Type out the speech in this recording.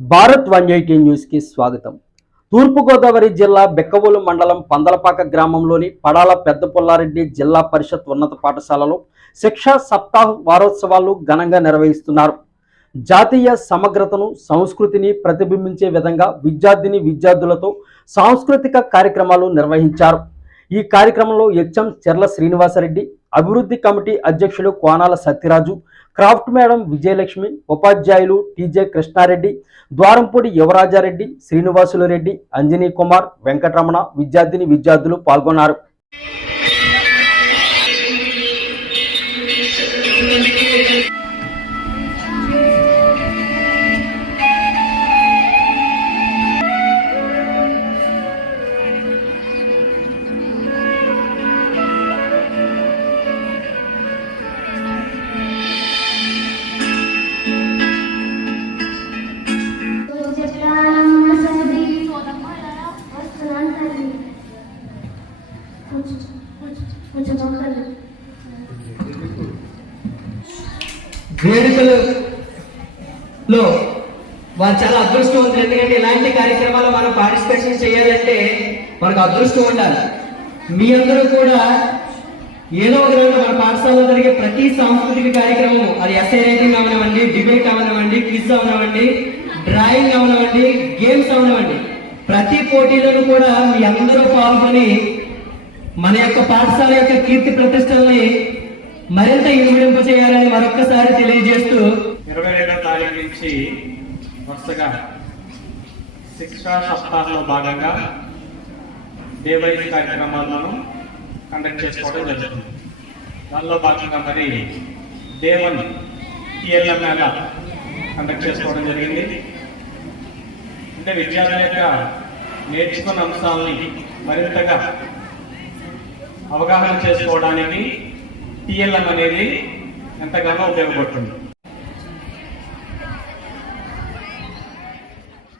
Bharat 180 news కి స్వాగతం. తూర్పుగోదావరి జిల్లా బెక్కవోలు మండలం పందలపాక గ్రామంలోని పడాల పెద్ద పుల్లారెడ్డి జిల్లా పరిషత్ ఉన్నత పాఠశాలలో శిక్షా సప్తాహ్ వారోత్సవాలు ఘనంగా నిర్వహిస్తున్నారు. జాతీయ సమగ్రతను సంస్కృతిని ప్రతిబింబించే విధంగా విద్యార్థులతో సాంస్కృతిక కార్యక్రమాలు నిర్వహించారు. ఈ కార్యక్రమంలో హెచ్ఎం చెర్ల శ్రీనివాసరెడ్డి, అభివృద్ధి కమిటీ అధ్యక్షులు కోనాల సత్యరాజు, క్రాఫ్ట్ మేడం విజయలక్ష్మి, ఉపాధ్యాయులు టీజే కృష్ణారెడ్డి, ద్వారంపూడి యువరాజారెడ్డి, శ్రీనివాసులు రెడ్డి, అంజనీ కుమార్, వెంకటరమణ, విద్యార్థులు పాల్గొన్నారు. వేడుకలలో వారు చాలా అదృష్టవంతులు. ఎందుకంటే ఇలాంటి కార్యక్రమాలు మనం పార్టిసిపేషన్ చేయాలంటే మనకు అదృష్టం ఉండాలి. మీ అందరూ కూడా ఏదో ఒక రోజు మన పాఠశాలలో జరిగే ప్రతి సాంస్కృతిక కార్యక్రమం, అది ఎస్ఐ రైటింగ్ అవనివ్వండి, డిబేట్ అవనివ్వండి, క్విజ్ అవనివ్వండి, డ్రాయింగ్ అవనివ్వండి, గేమ్స్ అవనివ్వండి, ప్రతి పోటీలను కూడా మీ అందరూ పాల్గొని మన యొక్క పాఠశాల యొక్క కీర్తి ప్రతిష్టల్ని మరింత ఇనుమడింపు చేయాలని మరొక్కసారి తెలియజేస్తూ 22వ తారీఖు నుంచి వరుసగా శిక్షా సప్తాహంలో భాగంగా డే వైజ్ కార్యక్రమాలను కండక్ట్ చేసుకోవడం జరుగుతుంది. దానిలో భాగంగా మరి డే 1 టిఎల్ఎం మేళా కండక్ట్ చేసుకోవడం జరిగింది. అంటే విద్యార్థుల యొక్క నేర్చుకున్న అంశాలని మరింతగా అవగాహన చేసుకోవడానికి టిఎల్ఎం అనేది ఎంతగానో ఉపయోగపడుతుంది.